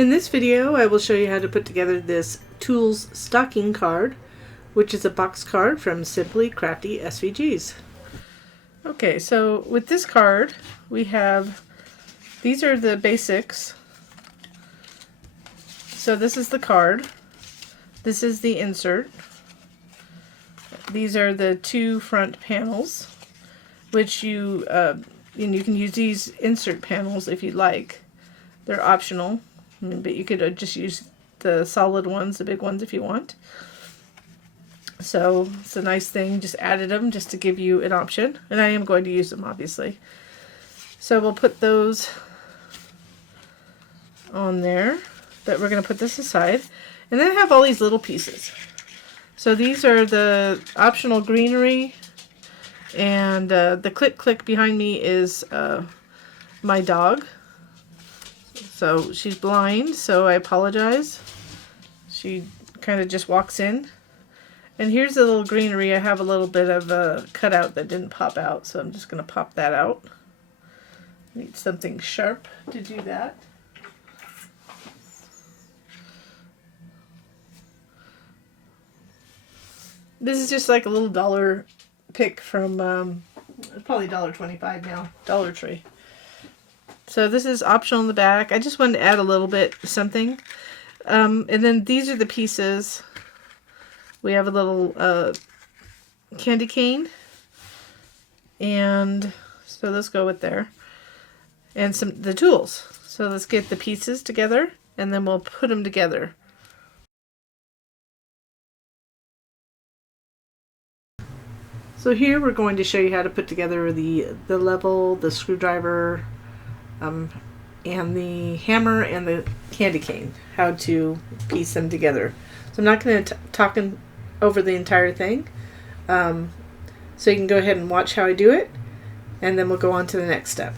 In this video, I will show you how to put together this Tools stocking card, which is a box card from Simply Crafty SVGs. Okay, so with this card, we have, these are the basics. So this is the card. This is the insert. These are the two front panels, which you can use these insert panels if you'd like. They're optional, but you could just use the solid ones, the big ones, if you want. So it's a nice thing, just added them just to give you an option, and I am going to use them obviously. So we'll put those on there, but we're going to put this aside, and then I have all these little pieces. So these are the optional greenery, and the click behind me is my dog. So she's blind, so I apologize. She kind of just walks in. And here's the little greenery. I have a little bit of a cutout that didn't pop out, so I'm just going to pop that out. Need something sharp to do that. This is just like a little dollar pick from, probably $1.25 now, Dollar Tree. So this is optional in the back. I just wanted to add a little bit something. And then these are the pieces. We have a little candy cane. And so let's go with there. And the tools. So let's get the pieces together and then we'll put them together. So here we're going to show you how to put together the level, the screwdriver, and the hammer and the candy cane, how to piece them together. So I'm not going to talk over the entire thing, so you can go ahead and watch how I do it, and then we'll go on to the next step.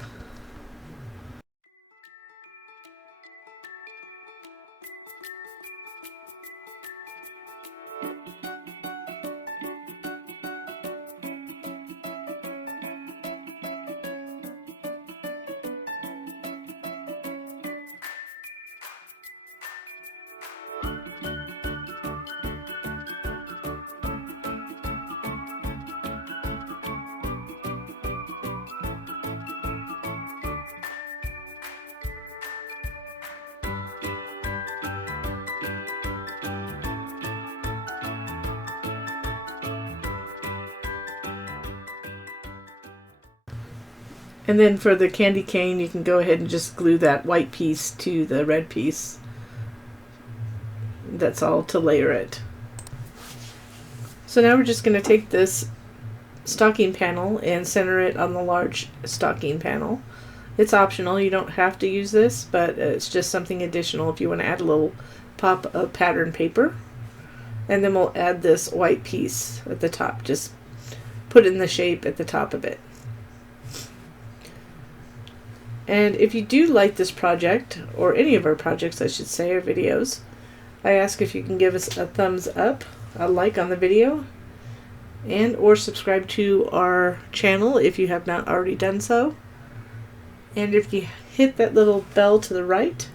And then for the candy cane, you can go ahead and just glue that white piece to the red piece. That's all to layer it. So now we're just going to take this stocking panel and center it on the large stocking panel. It's optional, you don't have to use this, but it's just something additional if you want to add a little pop of pattern paper. And then we'll add this white piece at the top, just put it in the shape at the top of it. And if you do like this project, or any of our projects I should say, or videos, I ask if you can give us a thumbs up, a like on the video, and or subscribe to our channel if you have not already done so. And if you hit that little bell to the right,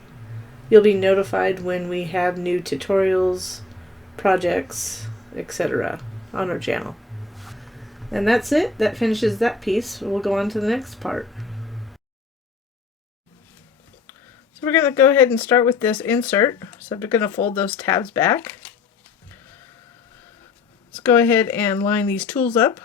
you'll be notified when we have new tutorials, projects, etc. on our channel. And that's it. That finishes that piece. We'll go on to the next part. So we're going to go ahead and start with this insert. So we're going to fold those tabs back. Let's go ahead and line these tools up.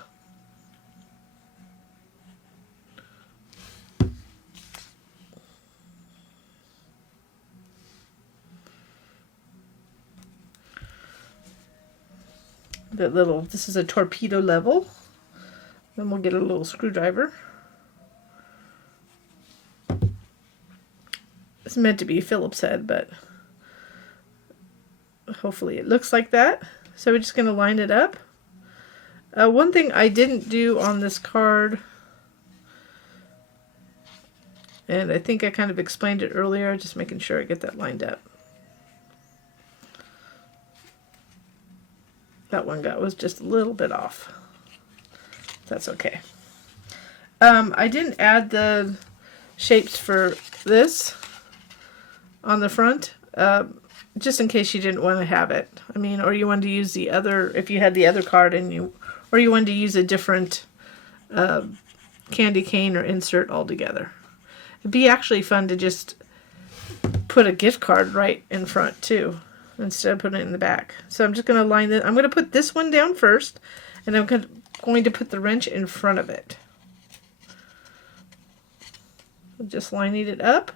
This is a torpedo level. Then we'll get a little screwdriver. It's meant to be Phillips head, but hopefully it looks like that. So we're just going to line it up. One thing I didn't do on this card, and I think I kind of explained it earlier, just making sure I get that lined up. That one was just a little bit off. That's okay. I didn't add the shapes for this. on the front, just in case you didn't want to have it. I mean, or you wanted to use the other, if you had the other card or you wanted to use a different candy cane or insert altogether. It'd be actually fun to just put a gift card right in front too, instead of putting it in the back. So I'm just going to line this. I'm going to put this one down first, and I'm going to put the wrench in front of it. Just lining it up.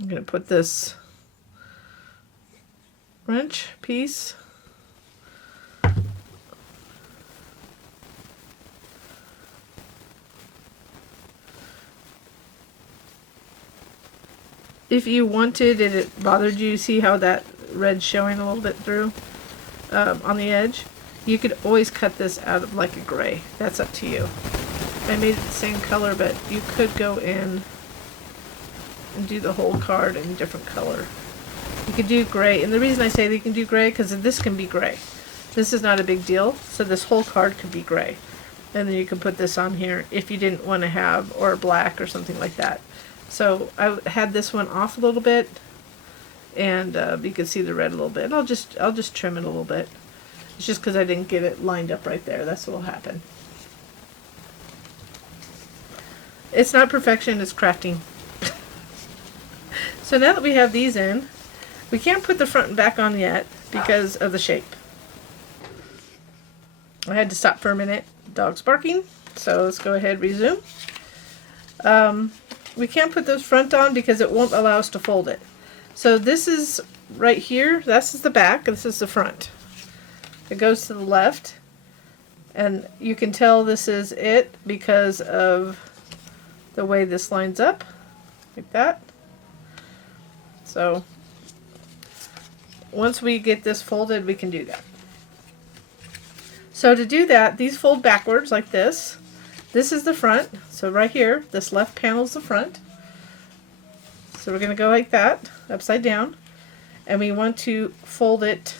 I'm going to put this wrench piece if you wanted and it bothered you, see how that red's showing a little bit through on the edge? You could always cut this out of like a gray. That's up to you. I made it the same color, but you could go in and do the whole card in a different color. You could do gray, and the reason I say that you can do gray, because this can be gray. This is not a big deal, so this whole card could be gray. And then you can put this on here if you didn't want to have, or black or something like that. So I had this one off a little bit, and you can see the red a little bit. I'll just trim it a little bit. It's just because I didn't get it lined up right there. That's what will happen. It's not perfection, it's crafting. So now that we have these in, we can't put the front and back on yet because of the shape. I had to stop for a minute. Dog's barking. So let's go ahead and resume. We can't put this front on because it won't allow us to fold it. So this is right here. This is the back. This is the front. It goes to the left. And you can tell this is it because of the way this lines up. Like that. So once we get this folded, we can do that. So to do that, these fold backwards like this. This is the front. So right here, this left panel is the front. So we're going to go like that, upside down. And we want to fold it,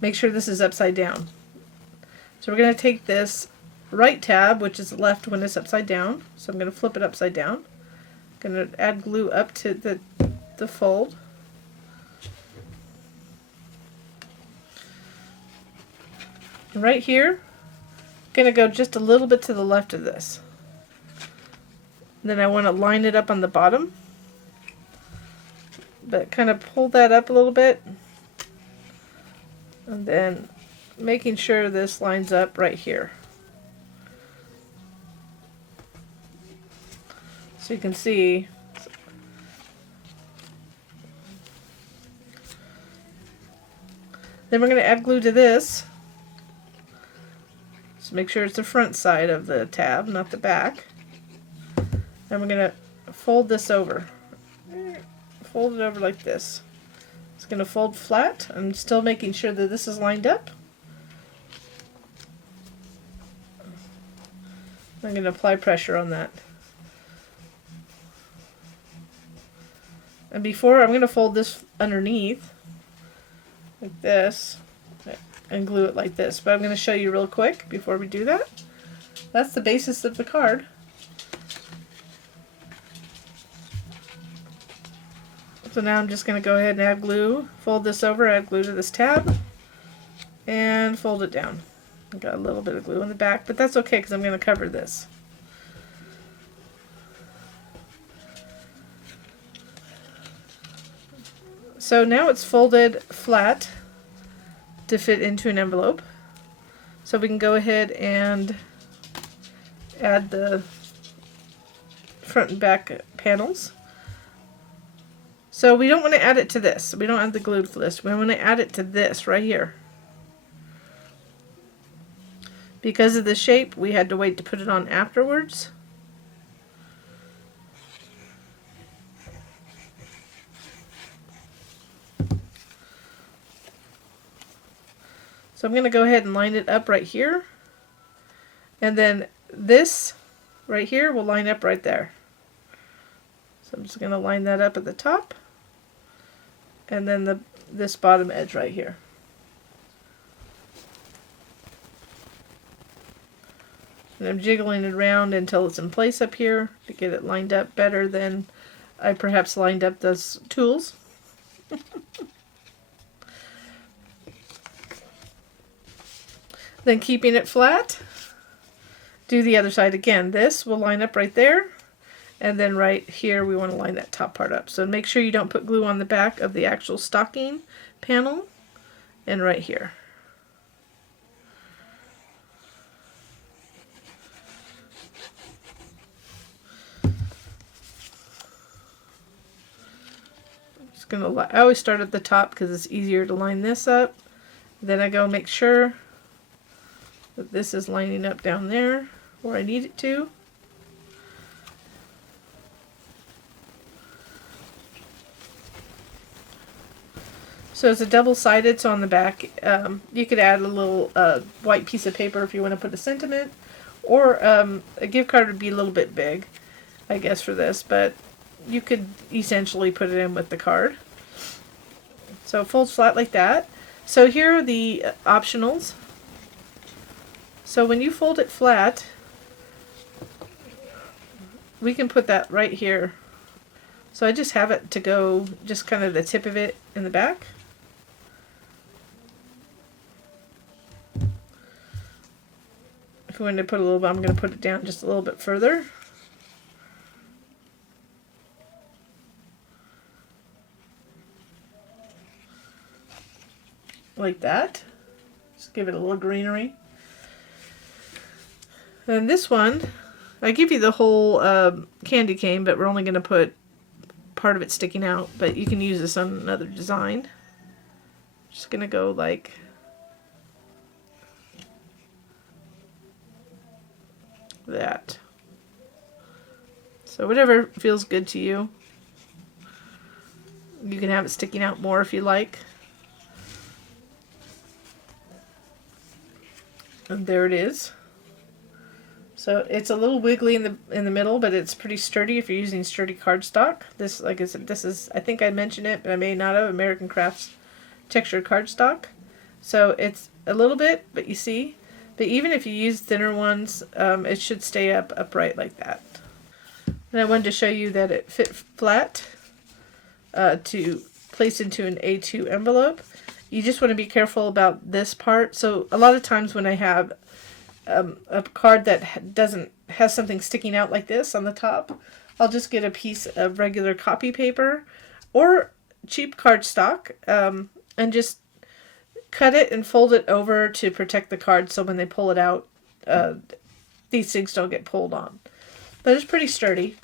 make sure this is upside down. So we're going to take this right tab, which is left when it's upside down. So I'm going to flip it upside down. I'm going to add glue up to the fold. And right here, I'm going to go just a little bit to the left of this. And then I want to line it up on the bottom, but kind of pull that up a little bit. And then making sure this lines up right here. So you can see then we're going to add glue to this. So make sure it's the front side of the tab, not the back. And we're going to fold this over. Fold it over like this. It's going to fold flat. I'm still making sure that this is lined up. I'm going to apply pressure on that. And before, I'm going to fold this underneath like this and glue it like this. But I'm going to show you real quick before we do that. That's the basis of the card. So now I'm just going to go ahead and add glue, fold this over, add glue to this tab, and fold it down. I've got a little bit of glue in the back, but that's okay because I'm going to cover this. So now it's folded flat to fit into an envelope. So we can go ahead and add the front and back panels. So we don't want to add it to this. We don't add the glue for this. We want to add it to this right here. Because of the shape, we had to wait to put it on afterwards. So I'm going to go ahead and line it up right here. And then this right here will line up right there. So I'm just going to line that up at the top. And then this bottom edge right here. And I'm jiggling it around until it's in place up here to get it lined up better than I perhaps lined up those tools. Then keeping it flat, do the other side again. This will line up right there, and then right here we want to line that top part up. So make sure you don't put glue on the back of the actual stocking panel, and right here. I always start at the top because it's easier to line this up. Then I go make sure that this is lining up down there where I need it to. So it's a double-sided, so on the back you could add a little white piece of paper if you want to put a sentiment, or a gift card would be a little bit big, I guess, for this, but you could essentially put it in with the card. So it folds flat like that. So here are the optionals. So when you fold it flat, we can put that right here. So I just have it to go just kind of the tip of it in the back. If we wanted to put a little bit, I'm going to put it down just a little bit further. Like that. Just give it a little greenery. And this one, I give you the whole candy cane, but we're only going to put part of it sticking out, but you can use this on another design. Just going to go like that. So whatever feels good to you. You can have it sticking out more if you like. And there it is. So it's a little wiggly in the middle, but it's pretty sturdy if you're using sturdy cardstock. This, like I said, this is, I think I mentioned it, but I may not have, American Crafts textured cardstock. So it's a little bit, but you see. But even if you use thinner ones, it should stay upright like that. And I wanted to show you that it fit flat to place into an A2 envelope. You just want to be careful about this part. So a lot of times when I have a card that has something sticking out like this on the top, I'll just get a piece of regular copy paper or cheap cardstock and just cut it and fold it over to protect the card, so when they pull it out, these things don't get pulled on. But it's pretty sturdy.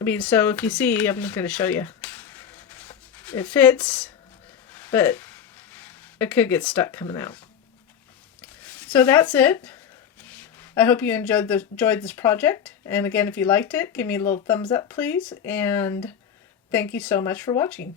I mean, so if you see, I'm just going to show you. It fits, but it could get stuck coming out. So that's it. I hope you enjoyed this project. And again, if you liked it, give me a little thumbs up, please. And thank you so much for watching.